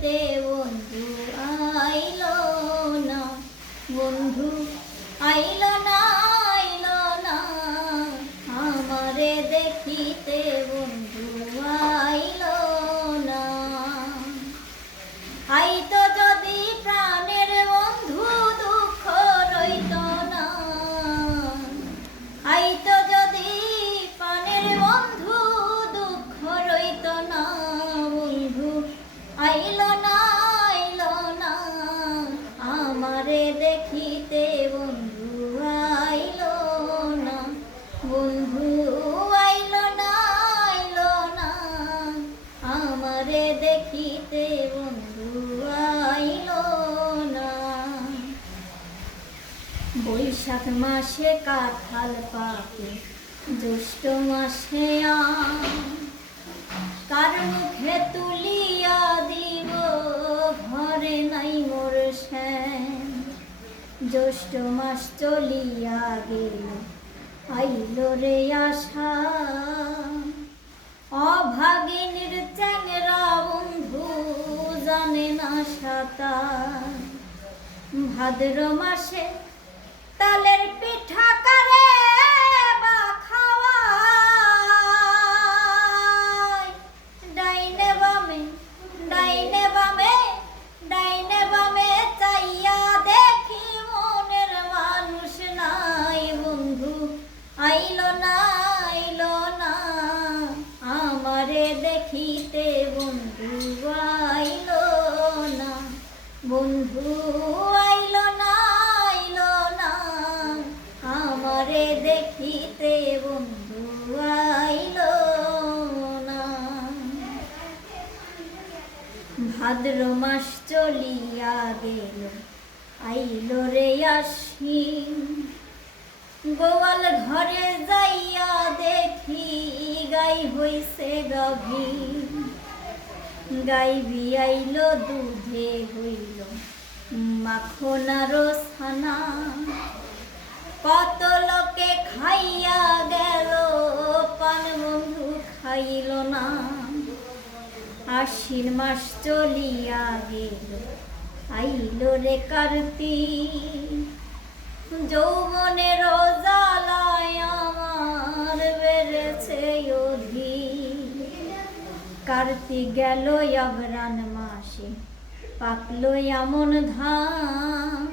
দেখিতে বন্ধু আইল না, বন্ধু আইল না, আইল না, আমারে দেখিতে বন্ধু আইল না। আইতো যদি প্রাণের বন্ধু দুঃখ রইত না, আইতো যদি প্রাণের বন্ধু দুঃখ রইত না, বন্ধু আইল না, আইল না, আমারে দেখিতে বন্ধু আইল না, বন্ধু আইল না, আইল না, আমারে দেখিতে বন্ধু আইল না। বৈশাখ মাসে কাঁঠাল পাকে, জ্যৈষ্ঠ মাসে আম, কার মুখে তুলিয়া দিব ঘরে নাই মোর শ্যাম। জ্যৈষ্ঠ মাস চলিয়া গেল, আইল রে আশা, অভাগিনীর চ্যাংরা বন্ধু জানে না সাঁতার। ভাদ্র মাসে তালের পিঠা করে বা খাওয়ায়, ডাইনে বামে ডাইনে বামে ডাইনে বামে চাইয়া দেখি মনের মানুষ নাই, বন্ধু আইল না, আইল না, আমারে দেখিতে বন্ধু আইল না, বন্ধু আইল না, আইল না, আমারে দেখিতে বন্ধু আইল না। ভাদ্র মাস চলিয়া গেল, আইল রে আশ্বিন, গোয়াল ঘরে যাইয়া দেখি গাই হইছে গভীর। গাই বিয়াইল দুধে হইল মাখন আর ছানা, কত লোকে খাইয়া গেল পান বন্ধু খাইল না। আশ্বিন মাস চলিয়া গেল, আইল রে কার্তিক, যৌবনের জ্বালায় আমার বেড়েছে অধিক। কার্তিক গেল অঘ্রাণ মাসে, পাকলো এমন ধান,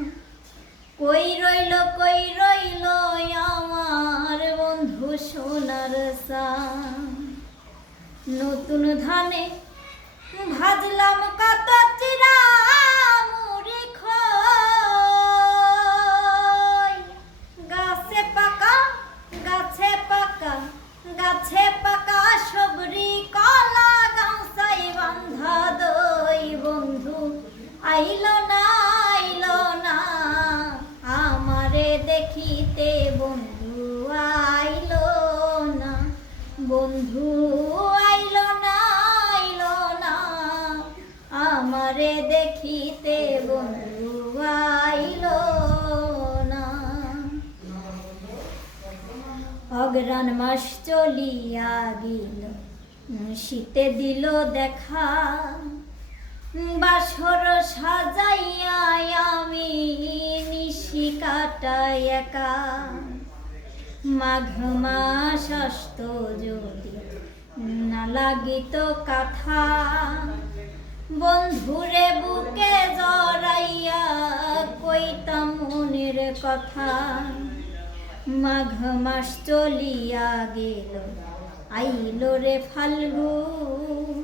কই রইল আমার বন্ধু সোনার সান। নতুন ধানে ভাজলাম কত চিরা মুড়ি খই, গাছে পাকা গাছে পাকা গাছে পাকা সবরি কলা, গামছাই বান্ধা দই, বন্ধু আইল না, আইল না, আমারে দেখিতে বন্ধু আইল না, বন্ধু আইল না, আইল না, আমারে দেখিতে বন্ধু আইল না। অঘ্রাণ মাস চলিয়া গেল, শীতে দিল দেখা, বাসর সাজাইয়া আমি নিশি কাটাই একা। মাঘ মাস আসত যদি না লাগিত কাথা, বন্ধুরে বুকে জড়াইয়া কইতাম মনের কথা। মাঘ মাস চলিয়া গেল, আইল রে ফাল্গুন,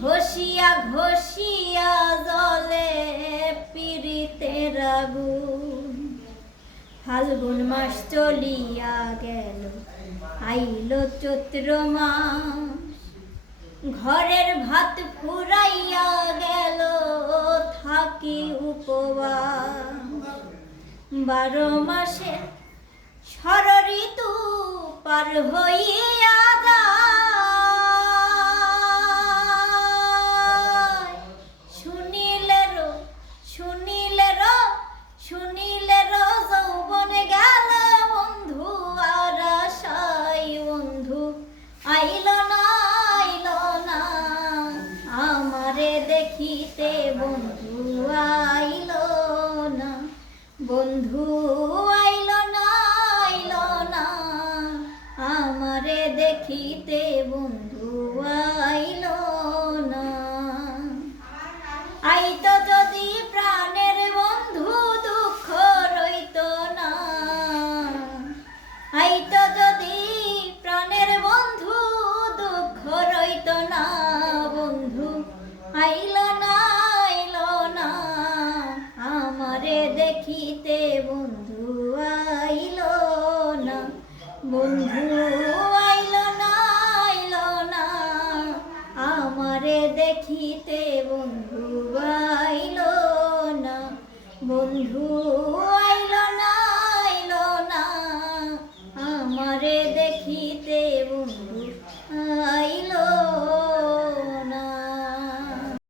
ঘষিয়া ঘষিয়া জলে পীড়িতের আগুন। ফাল্গুন মাস চলিয়া গেল, আইল চৈত্র মাস, ঘরের ভাত ফুরাইয়া গেল থাকি উপবাস। 12 মাসে ষড় ঋতু পার হইয়া যায়, শুনিলের যৌবন গেল বন্ধু আর আশাই, বন্ধু আইল না, আমারে দেখি দেখিতে বন্ধু আইল না। আইতো যদি প্রাণের বন্ধু দুঃখ রইত না, আইতো যদি প্রাণের বন্ধু দুঃখ রইত না। বন্ধু আইল না, আইল না, আমারে দেখিতে বন্ধু আইল না। বন্ধু আইল না, আইল না, আমারে দেখিতে বন্ধু আইল না। বন্ধু